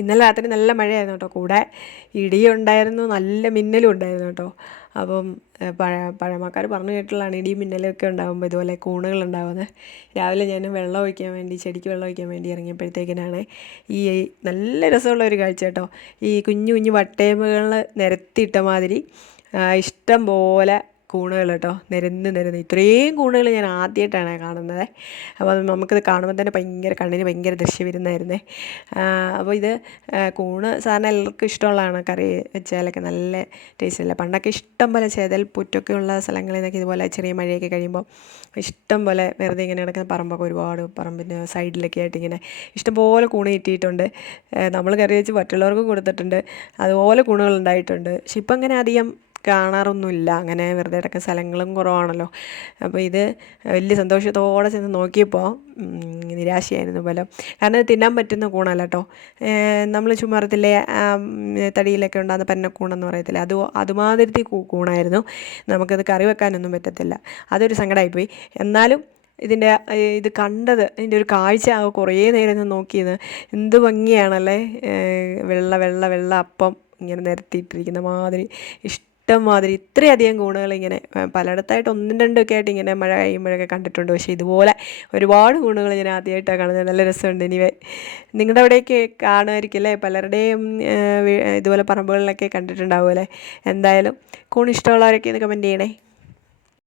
ഇന്നലെ രാത്രി നല്ല മഴയായിരുന്നു കേട്ടോ, കൂടെ ഇടിയും ഉണ്ടായിരുന്നു, നല്ല മിന്നലും ഉണ്ടായിരുന്നു കേട്ടോ. അപ്പം പഴമക്കാർ പറഞ്ഞു കേട്ടുള്ളതാണ് ഇടിയും മിന്നലൊക്കെ ഉണ്ടാകുമ്പോൾ ഇതുപോലെ കൂണുകൾ ഉണ്ടാകുന്നത്. രാവിലെ ഞാൻ വെള്ളം ഒഴിക്കാൻ വേണ്ടി, ചെടിക്ക് വെള്ളം ഒഴിക്കാൻ വേണ്ടി ഇറങ്ങിയപ്പോഴത്തേക്കിനാണ് ഈ നല്ല രസമുള്ള ഒരു കാഴ്ച കേട്ടോ. ഈ കുഞ്ഞു കുഞ്ഞു വട്ടേമുകൾ നിരത്തിയിട്ട മാതിരി ഇഷ്ടം പോലെ കൂണുകൾ കേട്ടോ, നിരന്ന് ഇത്രയും കൂണുകൾ ഞാൻ ആദ്യമായിട്ടാണ് കാണുന്നത്. അപ്പോൾ നമുക്കിത് കാണുമ്പോൾ തന്നെ കണ്ണിന് ഭയങ്കര ദൃശ്യവിരുന്നായിരുന്നേ. അപ്പോൾ ഇത് കൂണ് സാധാരണ എല്ലാവർക്കും ഇഷ്ടമുള്ളതാണ്, കറി വെച്ചാലൊക്കെ നല്ല ടേസ്റ്റല്ലേ. പണ്ടൊക്കെ ഇഷ്ടം പോലെ ചേതൽ പുറ്റൊക്കെ ഉള്ള സ്ഥലങ്ങളിൽ നിന്നൊക്കെ ഇതുപോലെ ചെറിയ മഴയൊക്കെ കഴിയുമ്പോൾ ഇഷ്ടം പോലെ വെറുതെ ഇങ്ങനെ കിടക്കുന്ന പറമ്പൊക്കെ, ഒരുപാട് പറമ്പിൻ്റെ സൈഡിലൊക്കെ ആയിട്ട് ഇങ്ങനെ ഇഷ്ടംപോലെ കൂണ് കിട്ടിയിട്ടുണ്ട്. നമ്മൾ കറി വെച്ച് മറ്റുള്ളവർക്കും കൊടുത്തിട്ടുണ്ട്, അതുപോലെ കൂണുകൾ ഉണ്ടായിട്ടുണ്ട്. പക്ഷെ ഇപ്പം അങ്ങനെ അധികം കാണാറൊന്നുമില്ല, അങ്ങനെ വെറുതെ കിടക്കുന്ന സ്ഥലങ്ങളും കുറവാണല്ലോ. അപ്പോൾ ഇത് വലിയ സന്തോഷത്തോടെ ചെന്ന് നോക്കിയപ്പോൾ നിരാശയായിരുന്നു ഫലം. കാരണം ഇത് തിന്നാൻ പറ്റുന്ന കൂണല്ല കേട്ടോ. നമ്മൾ ചുമരത്തിലെ തടിയിലൊക്കെ ഉണ്ടാകുന്ന പന്നക്കൂണെന്ന് പറയത്തില്ല, അതുമാതിരത്തെ കൂണായിരുന്നു. നമുക്കത് കറി വെക്കാനൊന്നും പറ്റത്തില്ല, അതൊരു സങ്കടമായിപ്പോയി. എന്നാലും ഇത് കണ്ടത്, ഇതിൻ്റെ ഒരു കാഴ്ച കുറേ നേരം ഞാൻ നോക്കിയത്, എന്ത് ഭംഗിയാണല്ലേ. വെള്ള അപ്പം ഇങ്ങനെ നിരത്തിയിട്ടിരിക്കുന്ന മാതിരി ഇഷ്ടംമാതിരി ഇത്രയധികം കൂണുകൾ ഇങ്ങനെ പലയിടത്തായിട്ട് ഒന്നും രണ്ടൊക്കെ ആയിട്ട് ഇങ്ങനെ മഴ കഴിയുമ്പോഴൊക്കെ കണ്ടിട്ടുണ്ട്. പക്ഷേ ഇതുപോലെ ഒരുപാട് കൂണുകൾ ഞാൻ ആദ്യമായിട്ടാണ് കാണുന്നത്. നല്ല രസമുണ്ട്. നിങ്ങളുടെ അവിടെയൊക്കെ കാണുമായിരിക്കും അല്ലേ, പലരുടെയും ഇതുപോലെ പറമ്പുകളിലൊക്കെ കണ്ടിട്ടുണ്ടാവുമല്ലേ. എന്തായാലും കൂൺ ഇഷ്ടമുള്ളവരൊക്കെ ഒന്ന് കമൻറ്റ് ചെയ്യണേ.